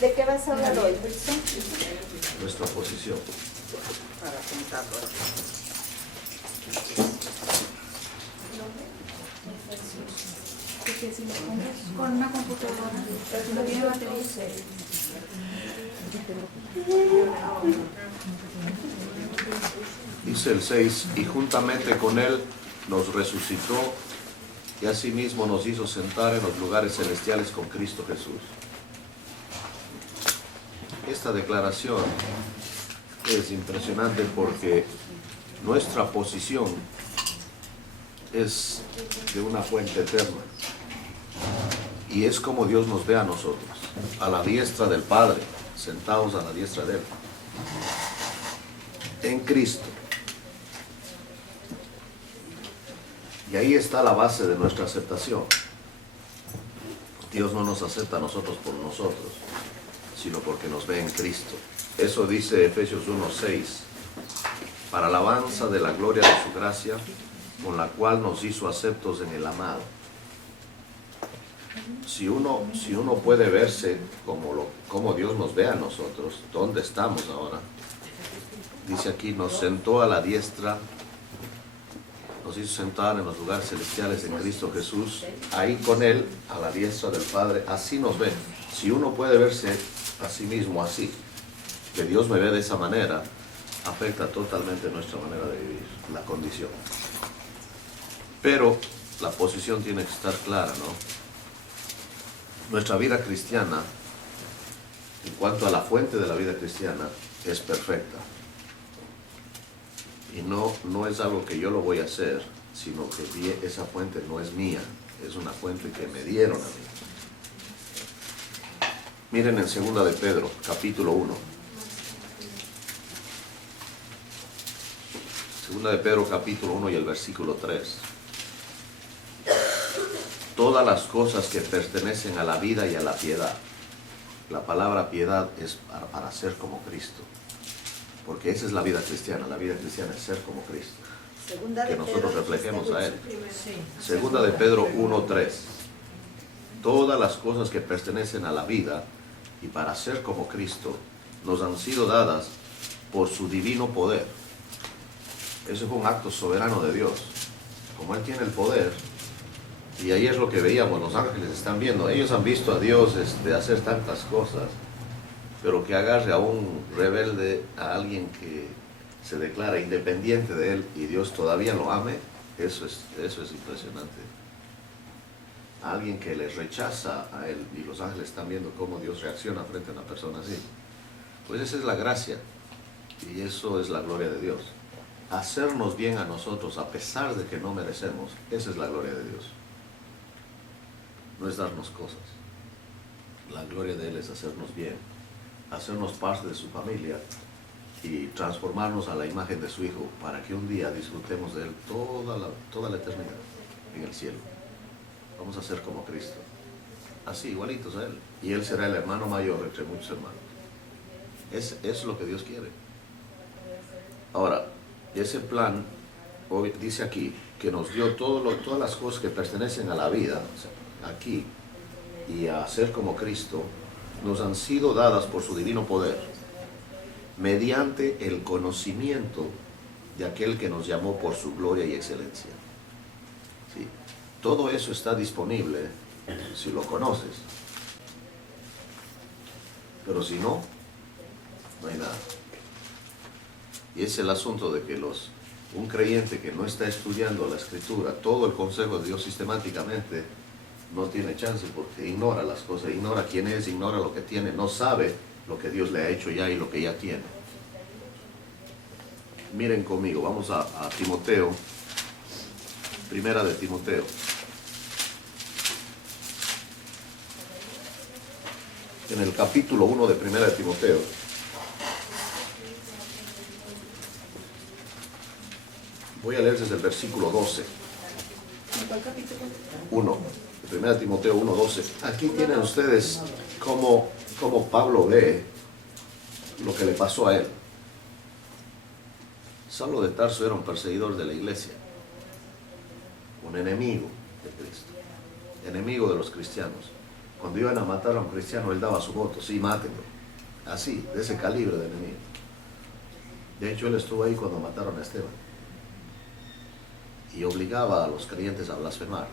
¿De qué vas a hablar hoy? Nuestra posición. Para apuntarlo. Porque si lo pones con una computadora, no tiene batería. Dice el 6, y juntamente con él nos resucitó y asimismo nos hizo sentar en los lugares celestiales con Cristo Jesús. Esta declaración es impresionante porque nuestra posición es de una fuente eterna y es como Dios nos ve a nosotros, a la diestra del Padre, sentados a la diestra de Él, en Cristo. Y ahí está la base de nuestra aceptación. Dios no nos acepta a nosotros por nosotros, sino porque nos ve en Cristo. Eso dice Efesios 1:6, para alabanza de la gloria de su gracia, con la cual nos hizo aceptos en el amado. Si uno puede verse como Dios nos ve a nosotros, ¿dónde estamos ahora? Dice aquí, nos sentó a la diestra, nos hizo sentar en los lugares celestiales en Cristo Jesús, ahí con Él, a la diestra del Padre, así nos ve. Si uno puede verse a sí mismo así, que Dios me ve de esa manera, afecta totalmente nuestra manera de vivir, la condición. Pero la posición tiene que estar clara, ¿no? Nuestra vida cristiana, en cuanto a la fuente de la vida cristiana, es perfecta. Y no es algo que yo lo voy a hacer, sino que esa fuente no es mía, es una fuente que me dieron a mí. Miren en 2 de Pedro, capítulo 1. 2 de Pedro, capítulo 1 y el versículo 3. Todas las cosas que pertenecen a la vida y a la piedad. La palabra piedad es para ser como Cristo. Porque esa es la vida cristiana. La vida cristiana es ser como Cristo. Que nosotros reflejemos a Él. Segunda de Pedro 1:3. Todas las cosas que pertenecen a la vida y para ser como Cristo nos han sido dadas por su divino poder. Eso es un acto soberano de Dios. Como Él tiene el poder, y ahí es lo que veíamos, los ángeles están viendo. Ellos han visto a Dios hacer tantas cosas, pero que agarre a un rebelde, a alguien que se declara independiente de Él y Dios todavía lo ame, eso es impresionante. A alguien que le rechaza a Él y los ángeles están viendo cómo Dios reacciona frente a una persona así. Pues esa es la gracia y eso es la gloria de Dios. Hacernos bien a nosotros a pesar de que no merecemos, esa es la gloria de Dios. No es darnos cosas. La gloria de Él es hacernos bien, hacernos parte de su familia y transformarnos a la imagen de su Hijo para que un día disfrutemos de Él toda la eternidad en el cielo. Vamos a ser como Cristo, así, igualitos a Él. Y Él será el hermano mayor entre muchos hermanos. Es lo que Dios quiere. Ahora, ese plan dice aquí que nos dio todas las cosas que pertenecen a la vida, o sea, aquí, y a ser como Cristo, nos han sido dadas por su divino poder, mediante el conocimiento de aquel que nos llamó por su gloria y excelencia. ¿Sí? Todo eso está disponible si lo conoces. Pero si no, no hay nada. Y es el asunto de que un creyente que no está estudiando la Escritura, todo el consejo de Dios sistemáticamente, no tiene chance porque ignora las cosas, ignora quién es, ignora lo que tiene, no sabe lo que Dios le ha hecho ya y lo que ya tiene. Miren conmigo, vamos a Timoteo, primera de Timoteo. En el capítulo 1 de primera de Timoteo. Voy a leer desde el versículo 12. ¿Cuál capítulo? 1. 1 Timoteo 1:12. Aquí tienen ustedes cómo Pablo ve lo que le pasó a él. Saulo de Tarso era un perseguidor de la iglesia, un enemigo de Cristo, enemigo de los cristianos. Cuando iban a matar a un cristiano, él daba su voto, sí, mátenlo. Así, de ese calibre de enemigo. De hecho, él estuvo ahí cuando mataron a Esteban. Y obligaba a los creyentes a blasfemar.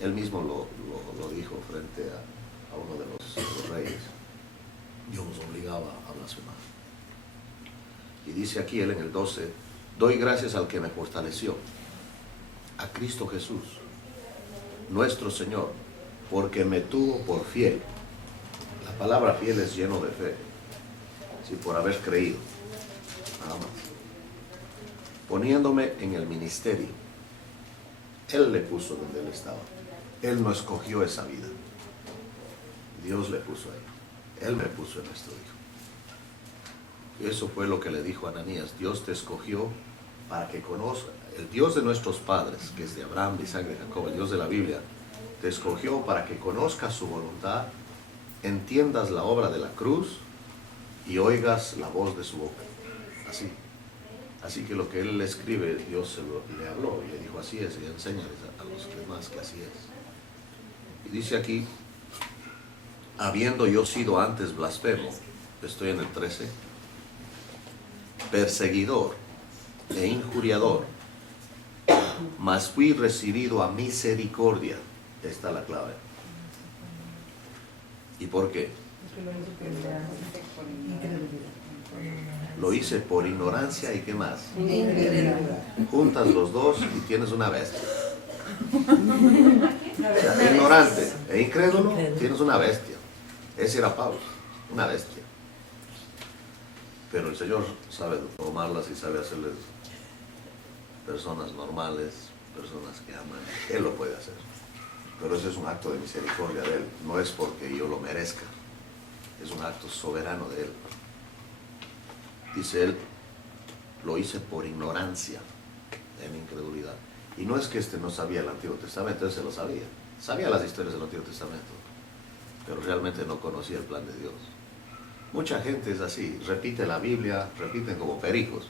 Él mismo lo dijo frente a uno de los reyes. Dios los obligaba a blasfemar. Y dice aquí él en el 12, doy gracias al que me fortaleció, a Cristo Jesús, nuestro Señor, porque me tuvo por fiel. La palabra fiel es lleno de fe, sí, por haber creído, nada más. Poniéndome en el ministerio. Él le puso donde él estaba. Él no escogió esa vida. Dios le puso ahí. Él me puso en esto, dijo. Y eso fue lo que le dijo a Ananías. Dios te escogió para que conozca. El Dios de nuestros padres, que es de Abraham, de Isaac, de Jacob, el Dios de la Biblia, te escogió para que conozcas su voluntad, entiendas la obra de la cruz y oigas la voz de su boca. Así. Así que lo que él le escribe, Dios le habló y le dijo así es, y enséñales a los demás que así es. Y dice aquí, habiendo yo sido antes blasfemo, estoy en el 13, perseguidor e injuriador, mas fui recibido a misericordia. Esta es la clave. ¿Y por qué? Lo hice por ignorancia y ¿qué más? Juntas los dos y tienes una bestia. O sea, ignorante e incrédulo, tienes una bestia. Ese era Pablo, una bestia. Pero el Señor sabe tomarlas y sabe hacerles personas normales, personas que aman. Él lo puede hacer. Pero ese es un acto de misericordia de Él. No es porque yo lo merezca. Es un acto soberano de Él. Dice Él, lo hice por ignorancia, en incredulidad. Y no es que no sabía el Antiguo Testamento, él se lo sabía. Sabía las historias del Antiguo Testamento, pero realmente no conocía el plan de Dios. Mucha gente es así, repite la Biblia, repiten como pericos,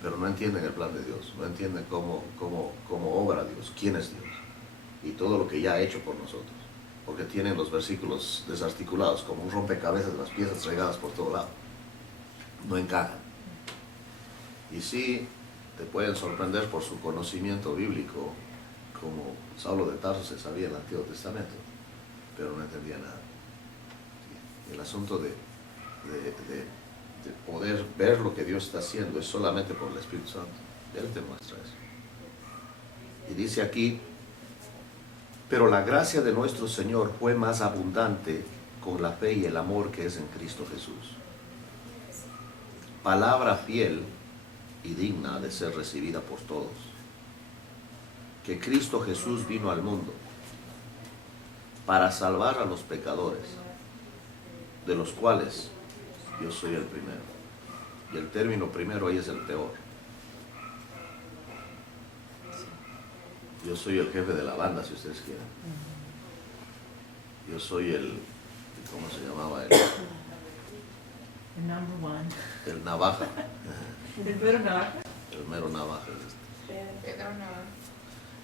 pero no entienden el plan de Dios, no entienden cómo obra Dios, quién es Dios, y todo lo que ya ha hecho por nosotros. Porque tienen los versículos desarticulados, como un rompecabezas, las piezas regadas por todo lado. No encajan. Y sí, te pueden sorprender por su conocimiento bíblico, como Saulo de Tarso se sabía el Antiguo Testamento, pero no entendía nada. El asunto de poder ver lo que Dios está haciendo es solamente por el Espíritu Santo. Él te muestra eso. Y dice aquí, pero la gracia de nuestro Señor fue más abundante con la fe y el amor que es en Cristo Jesús. Palabra fiel y digna de ser recibida por todos, que Cristo Jesús vino al mundo para salvar a los pecadores, de los cuales yo soy el primero. Y el término primero ahí es el peor. Yo soy el jefe de la banda, si ustedes quieren. Yo soy el, ¿cómo se llamaba él? El number one. El navaja. El mero navaja. El mero navaja es este. Pedro Navarro.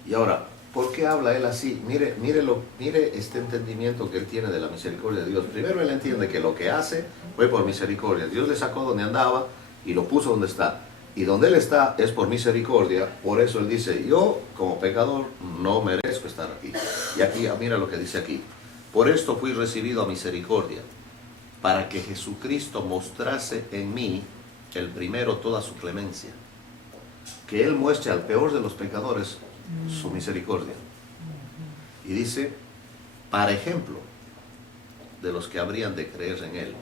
Y ahora, ¿por qué habla él así? Mire este entendimiento que él tiene de la misericordia de Dios. Primero él entiende que lo que hace fue por misericordia. Dios le sacó donde andaba y lo puso donde está. Y donde él está es por misericordia. Por eso él dice, yo como pecador no merezco estar aquí. Y aquí, mira lo que dice aquí. Por esto fui recibido a misericordia, para que Jesucristo mostrase en mí el primero toda su clemencia. Que él muestre al peor de los pecadores su misericordia. Y dice, para ejemplo de los que habrían de creer en él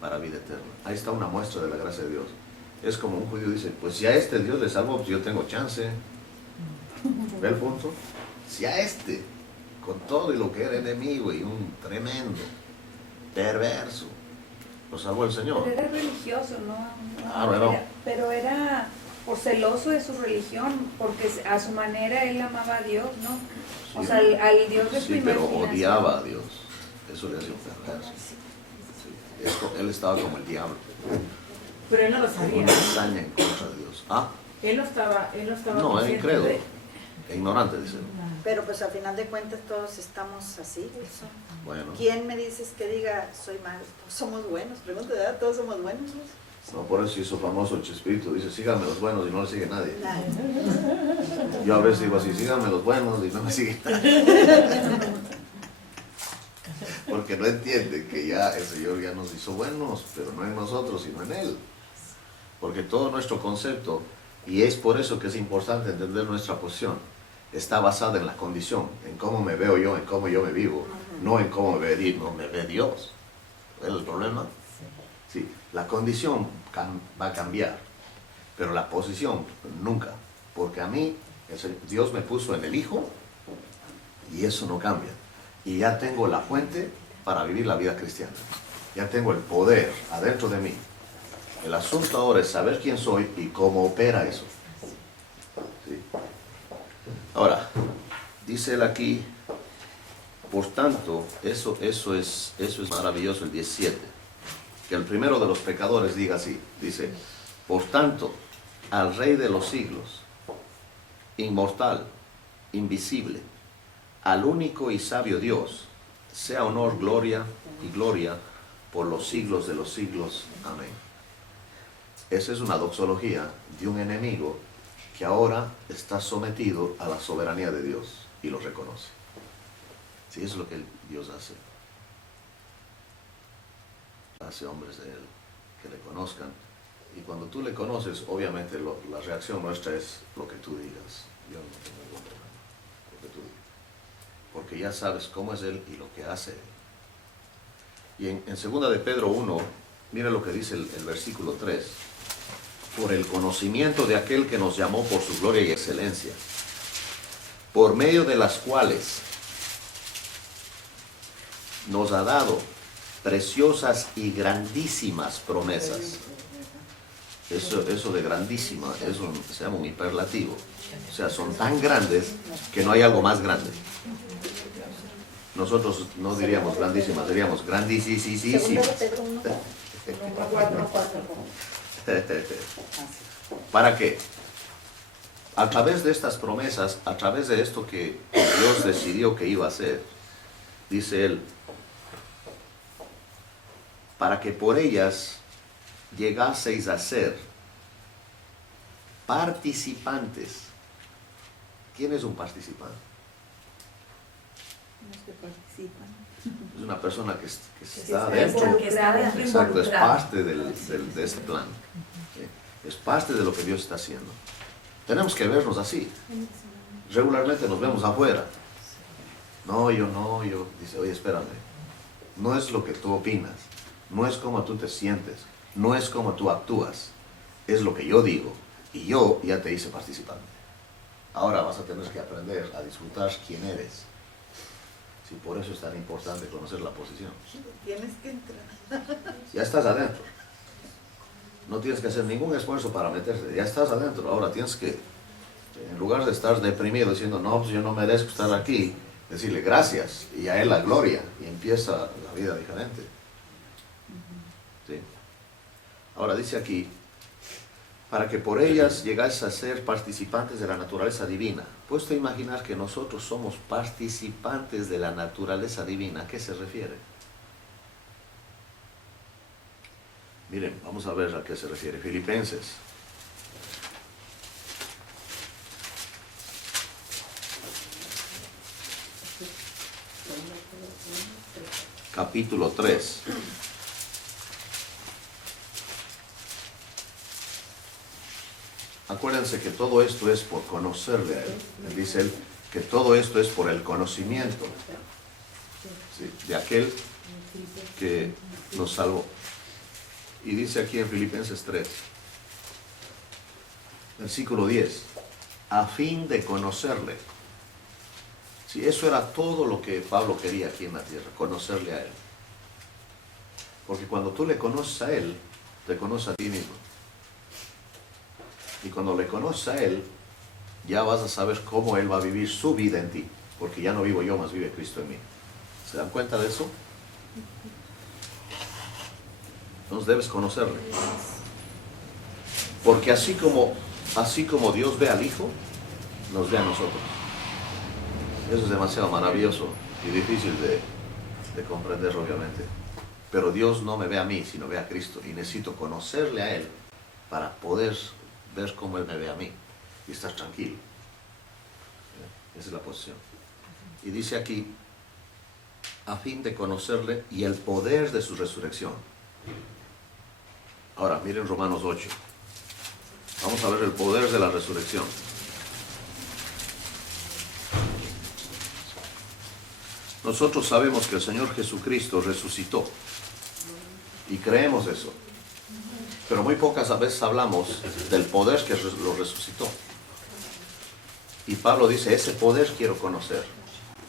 para vida eterna. Ahí está una muestra de la gracia de Dios. Es como un judío dice, pues si a este Dios le salvo, pues yo tengo chance. ¿Ve el punto? Si a este, con todo y lo que era enemigo y un tremendo perverso, lo salvó el Señor. Pero era religioso, ¿no? Claro, pero era por celoso de su religión, porque a su manera él amaba a Dios, ¿no? Sí, O sea, al Dios de su sí, pero imaginación. odiaba a Dios. Eso le hacía un perverso. Sí. Él estaba como el diablo, Pero él no lo como sabía. una hazaña en contra de Dios. ¿Ah? Él no estaba No, era consciente incrédulo. ignorante, dice. Pero pues al final de cuentas todos estamos así. Wilson. Bueno, ¿Quién me dices que diga soy malo? Todos somos buenos. Pregunta, ¿verdad? Todos somos buenos. no, por eso hizo famoso Chespirito, dice, síganme los buenos y no le sigue nadie. Nadie. Yo a veces digo así, síganme los buenos y no me sigue nadie. Porque no entienden que ya el Señor ya nos hizo buenos, pero no en nosotros, sino en Él. Porque todo nuestro concepto, y es por eso que es importante entender nuestra posición, está basada en la condición, en cómo me veo yo, en cómo yo me vivo, no en cómo me ve Dios. ¿Es el problema? Sí, la condición va a cambiar, pero la posición nunca. Porque a mí, Dios me puso en el Hijo, y eso no cambia. Y ya tengo la fuente para vivir la vida cristiana. Ya tengo el poder adentro de mí. El asunto ahora es saber quién soy y cómo opera eso. ¿Sí? Ahora, dice él aquí, por tanto, eso es maravilloso, el 17. Que el primero de los pecadores diga así, dice, por tanto, al Rey de los siglos, inmortal, invisible, al único y sabio Dios, sea honor, gloria y gloria por los siglos de los siglos. Amén. Esa es una doxología de un enemigo que ahora está sometido a la soberanía de Dios y lo reconoce. Sí, eso es lo que Dios hace. Hace hombres de Él que le conozcan. Y cuando tú le conoces, obviamente la reacción nuestra es lo que tú digas. Yo no tengo ningún problema. Lo que tú digas. Porque ya sabes cómo es Él y lo que hace Él. Y en 2 de Pedro 1, mira lo que dice el versículo 3. Por el conocimiento de aquel que nos llamó por su gloria y excelencia, por medio de las cuales nos ha dado preciosas y grandísimas promesas. Eso de grandísima se llama un hiperlativo. O sea, son tan grandes que no hay algo más grande. Nosotros no diríamos grandísimas, diríamos grandísimas. ¿Para qué? A través de estas promesas, a través de esto que Dios decidió que iba a hacer, dice él, para que por ellas llegaseis a ser participantes. ¿Quién es un participante? Los que participan. Es una persona que está dentro. Involucrada. Exacto, es parte de este plan. ¿Sí? Es parte de lo que Dios está haciendo. Tenemos que vernos así. Regularmente nos vemos afuera. No, yo. Dice, oye, espérame. No es lo que tú opinas. No es como tú te sientes. No es como tú actúas. Es lo que yo digo. Y yo ya te hice participante. Ahora vas a tener que aprender a disfrutar quién eres. Sí, por eso es tan importante conocer la posición. Tienes que entrar. Ya estás adentro. No tienes que hacer ningún esfuerzo para meterse. Ya estás adentro. Ahora tienes que, en lugar de estar deprimido diciendo, no, pues yo no merezco estar aquí, decirle gracias y a Él la gloria. Y empieza la vida diferente. ¿Sí? Ahora dice aquí, para que por ellas llegáis a ser participantes de la naturaleza divina. Puesto a imaginar que nosotros somos participantes de la naturaleza divina. ¿A qué se refiere? Miren, vamos a ver a qué se refiere. Filipenses. Capítulo 3. Acuérdense que todo esto es por conocerle a Él. Dice Él que todo esto es por el conocimiento, ¿sí?, de aquel que nos salvó. Y dice aquí en Filipenses 3, versículo 10, a fin de conocerle. Sí, eso era todo lo que Pablo quería aquí en la tierra, conocerle a Él. Porque cuando tú le conoces a Él, te conoces a ti mismo. Y cuando le conoces a Él, ya vas a saber cómo Él va a vivir su vida en ti. Porque ya no vivo yo, más vive Cristo en mí. ¿Se dan cuenta de eso? Entonces debes conocerle. Porque así como Dios ve al Hijo, nos ve a nosotros. Eso es demasiado maravilloso y difícil de comprender, obviamente. Pero Dios no me ve a mí, sino ve a Cristo. Y necesito conocerle a Él para poder ver cómo Él me ve a mí y estar tranquilo. Esa es la posición. Y dice aquí, a fin de conocerle y el poder de su resurrección. Ahora, miren Romanos 8. Vamos a ver el poder de la resurrección. Nosotros sabemos que el Señor Jesucristo resucitó. Y creemos eso. Pero muy pocas veces hablamos del poder que lo resucitó. Y Pablo dice, ese poder quiero conocer.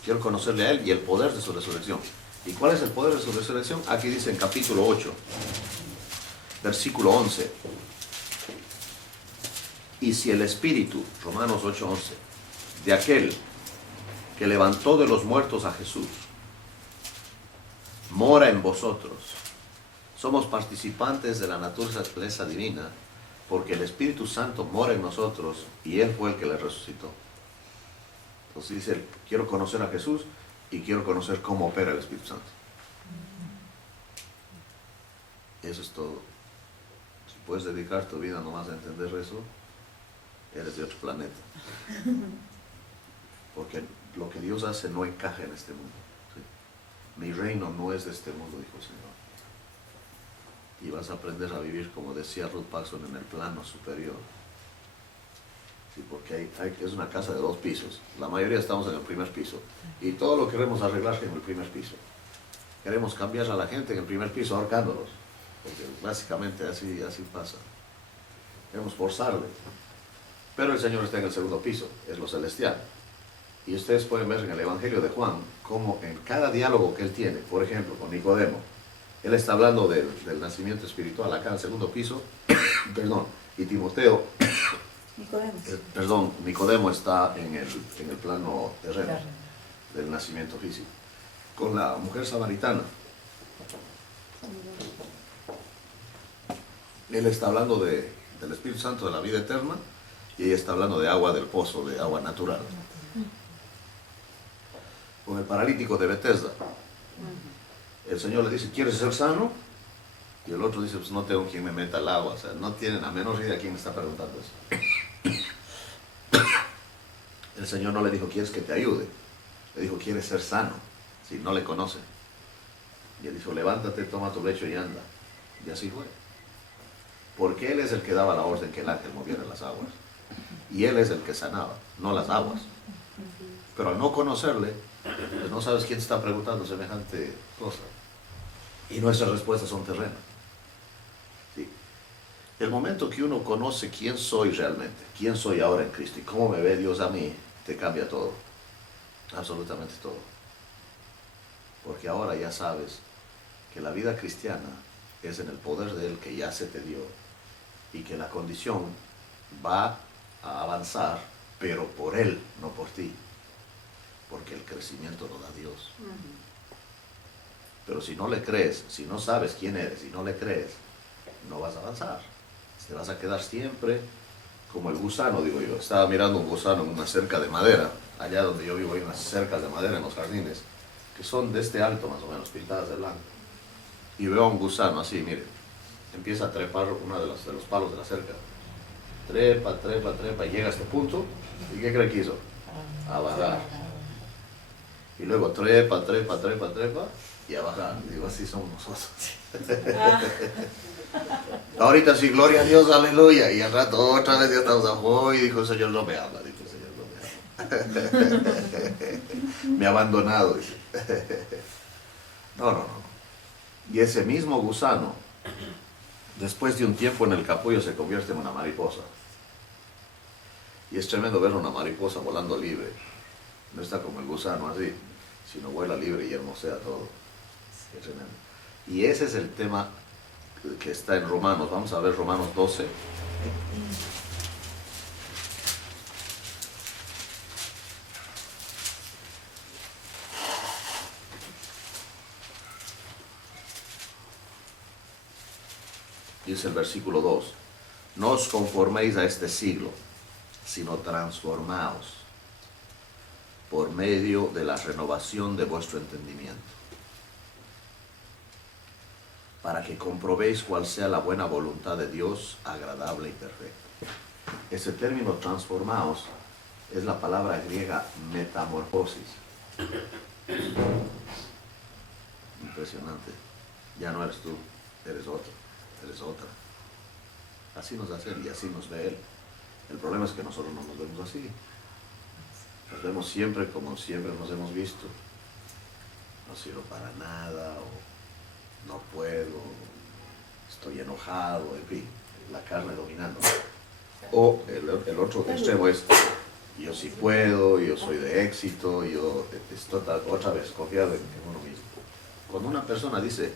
Quiero conocerle a Él y el poder de su resurrección. ¿Y cuál es el poder de su resurrección? Aquí dice en capítulo 8, versículo 11. Y si el Espíritu, Romanos 8:11, de aquel que levantó de los muertos a Jesús, mora en vosotros, somos participantes de la naturaleza divina, porque el Espíritu Santo mora en nosotros y Él fue el que le resucitó. Entonces dice, quiero conocer a Jesús y quiero conocer cómo opera el Espíritu Santo. Eso es todo. Si puedes dedicar tu vida nomás a entender eso, eres de otro planeta. Porque lo que Dios hace no encaja en este mundo. ¿Sí? Mi reino no es de este mundo, dijo el Señor. Y vas a aprender a vivir, como decía Ruth Paxson, en el plano superior. Sí, porque es una casa de 2 pisos. La mayoría estamos en el primer piso. Y todo lo queremos arreglar en el primer piso. Queremos cambiar a la gente en el primer piso ahorcándolos. Porque básicamente así pasa. Queremos forzarle. Pero el Señor está en el segundo piso, es lo celestial. Y ustedes pueden ver en el Evangelio de Juan, cómo en cada diálogo que Él tiene, por ejemplo, con Nicodemo, Él está hablando del nacimiento espiritual acá en el segundo piso, perdón, y Timoteo, Nicodemo está en el plano terreno del nacimiento físico. Con la mujer samaritana, Él está hablando del Espíritu Santo, de la vida eterna, y ella está hablando de agua del pozo, de agua natural. Con el paralítico de Bethesda, el Señor le dice, ¿quieres ser sano? Y el otro dice, pues no tengo quien me meta el agua. O sea, no tienen la menor idea quién me está preguntando eso. El Señor no le dijo, ¿quieres que te ayude? Le dijo, ¿quieres ser sano? Si no le conocen. Y él dijo, levántate, toma tu lecho y anda. Y así fue. Porque Él es el que daba la orden que el ángel moviera las aguas. Y Él es el que sanaba, no las aguas. Pero al no conocerle, pues no sabes quién te está preguntando semejante cosa. Y nuestras respuestas son terrenas. ¿Sí? El momento que uno conoce quién soy realmente, quién soy ahora en Cristo y cómo me ve Dios a mí, te cambia todo. Absolutamente todo. Porque ahora ya sabes que la vida cristiana es en el poder de Él que ya se te dio y que la condición va a avanzar, pero por Él, no por ti. Porque el crecimiento lo da Dios. Pero si no le crees, si no sabes quién eres y no le crees, no vas a avanzar. Te vas a quedar siempre como el gusano, digo yo. Estaba mirando un gusano en una cerca de madera. Allá donde yo vivo hay unas cercas de madera en los jardines, que son de este alto más o menos, pintadas de blanco. Y veo a un gusano así, miren. Empieza a trepar uno de los palos de la cerca. Trepa, trepa, trepa, y llega a este punto. ¿Y qué cree que hizo? A bajar. Y luego trepa, trepa, trepa, trepa, y a bajar. Digo, así somos nosotros. Ahorita sí, gloria a Dios, aleluya. Y al rato otra vez ya estamos abajo y dijo, el Señor no me habla. Dijo, el Señor no me habla. Me ha abandonado, dice. No. Y ese mismo gusano, después de un tiempo en el capullo, se convierte en una mariposa. Y es tremendo ver una mariposa volando libre. No está como el gusano así, sino vuela libre y hermosea todo. Es tremendo. Y ese es el tema que está en Romanos. Vamos a ver Romanos 12. Dice el versículo 2, no os conforméis a este siglo, sino transformaos por medio de la renovación de vuestro entendimiento, para que comprobéis cuál sea la buena voluntad de Dios, agradable y perfecta. Ese término transformaos es la palabra griega metamorfosis. Impresionante. Ya no eres tú, eres otro, eres otra. Así nos hace Él y así nos ve Él. El problema es que nosotros no nos vemos así. Nos vemos siempre como siempre nos hemos visto. No sirvo para nada, o no puedo, estoy enojado, en fin, la carne dominando. O el otro extremo es, yo sí puedo, yo soy de éxito, yo estoy otra vez confiado en uno mismo. Cuando una persona dice,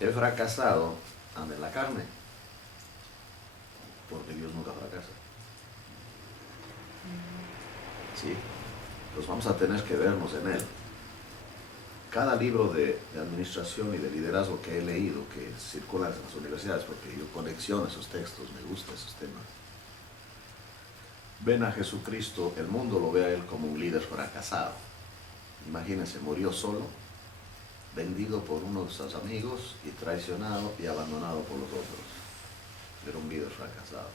he fracasado, anda en la carne, porque Dios nunca fracasa. ¿Sí? Pues vamos a tener que vernos en Él. Cada libro de administración y de liderazgo que he leído, que circula en las universidades, porque yo colecciono esos textos, me gustan esos temas, ven a Jesucristo, el mundo lo ve a Él como un líder fracasado. Imagínense, murió solo, vendido por uno de sus amigos y traicionado y abandonado por los otros. Era un líder fracasado.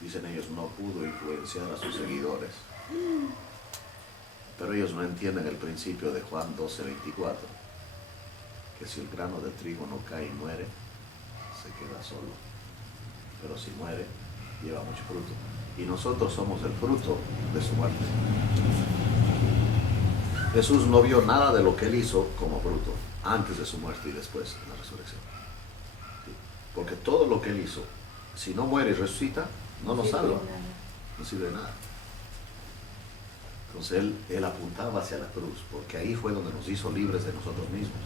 Dicen ellos, no pudo influenciar a sus seguidores. Pero ellos no entienden el principio de Juan 12:24, que si el grano de trigo no cae y muere, se queda solo. Pero si muere, lleva mucho fruto. Y nosotros somos el fruto de su muerte. Jesús no vio nada de lo que Él hizo como fruto, antes de su muerte y después de la resurrección. ¿Sí? Porque todo lo que Él hizo, si no muere y resucita, no nos salva, no sirve de nada. Entonces él apuntaba hacia la cruz, porque ahí fue donde nos hizo libres de nosotros mismos.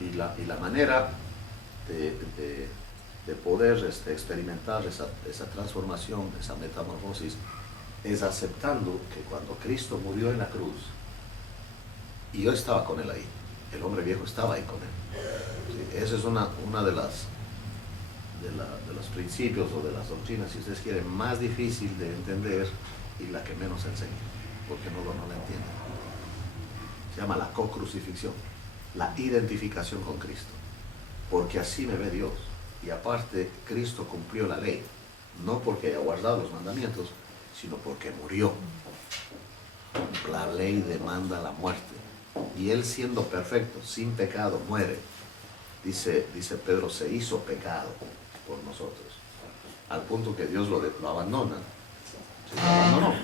Y la manera de poder experimentar esa transformación, esa metamorfosis, es aceptando que cuando Cristo murió en la cruz, y yo estaba con Él ahí, el hombre viejo estaba ahí con Él. ¿Sí? Esa es una de los principios o de las doctrinas, si ustedes quieren, más difícil de entender y la que menos enseña, porque no la entienden. Se llama la co-crucifixión, la identificación con Cristo, porque así me ve Dios. Y aparte, Cristo cumplió la ley, no porque haya guardado los mandamientos, sino porque murió. La ley demanda la muerte, y Él siendo perfecto, sin pecado, muere. Dice Pedro, se hizo pecado por nosotros, al punto que Dios lo abandona. Se lo abandonó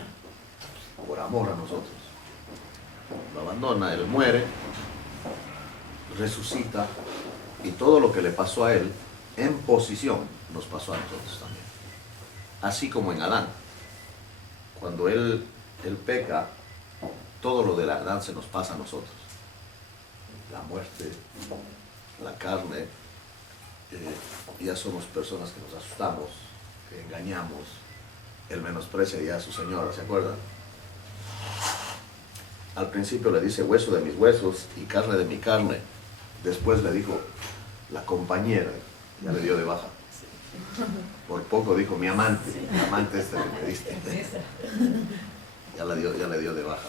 por amor a nosotros. Lo abandona, Él muere, resucita, y todo lo que le pasó a Él en posición nos pasó a nosotros también. Así como en Adán, cuando él peca, todo lo de Adán se nos pasa a nosotros. La muerte, la carne, ya somos personas que nos asustamos, que engañamos. Él menosprecia ya a su señora, ¿se acuerdan? Al principio le dice hueso de mis huesos y carne de mi carne. Después le dijo la compañera, ya le dio de baja. Por poco dijo mi amante este que me diste. Ya le dio de baja.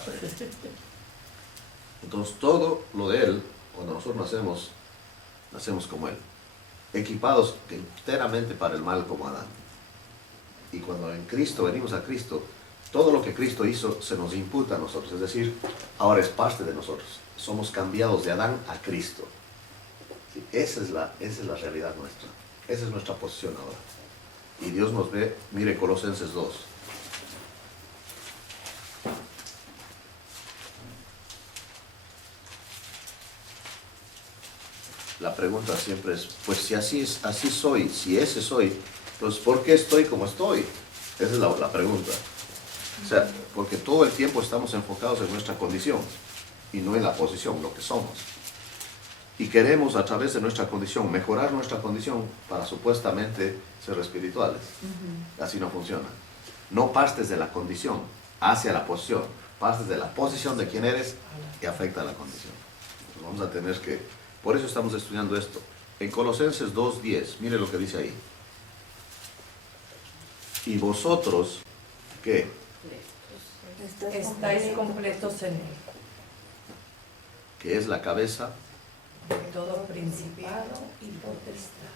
Entonces todo lo de Él, cuando nosotros nacemos como Él, equipados enteramente para el mal como Adán. Y cuando en Cristo venimos a Cristo, todo lo que Cristo hizo se nos imputa a nosotros, es decir, ahora es parte de nosotros. Somos cambiados de Adán a Cristo. ¿Sí? Esa es la realidad nuestra. Esa es nuestra posición ahora. Y Dios nos ve, mire Colosenses 2. La pregunta siempre es, pues si así soy, si ese soy, pues ¿por qué estoy como estoy? Esa es la pregunta. O sea, porque todo el tiempo estamos enfocados en nuestra condición y no en la posición, lo que somos. Y queremos a través de nuestra condición mejorar nuestra condición para supuestamente ser espirituales. Así no funciona. No partes de la condición hacia la posición, partes de la posición de quién eres y afecta a la condición. Entonces vamos a tener que, por eso estamos estudiando esto. En Colosenses 2:10, mire lo que dice ahí. Y vosotros, ¿qué? estáis completos en él, que es la cabeza de todo principado y potestad.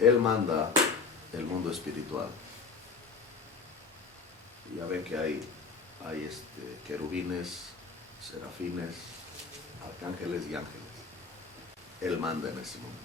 Él manda el mundo espiritual. Ya ven que hay querubines, serafines, arcángeles y ángeles. Él manda en ese mundo.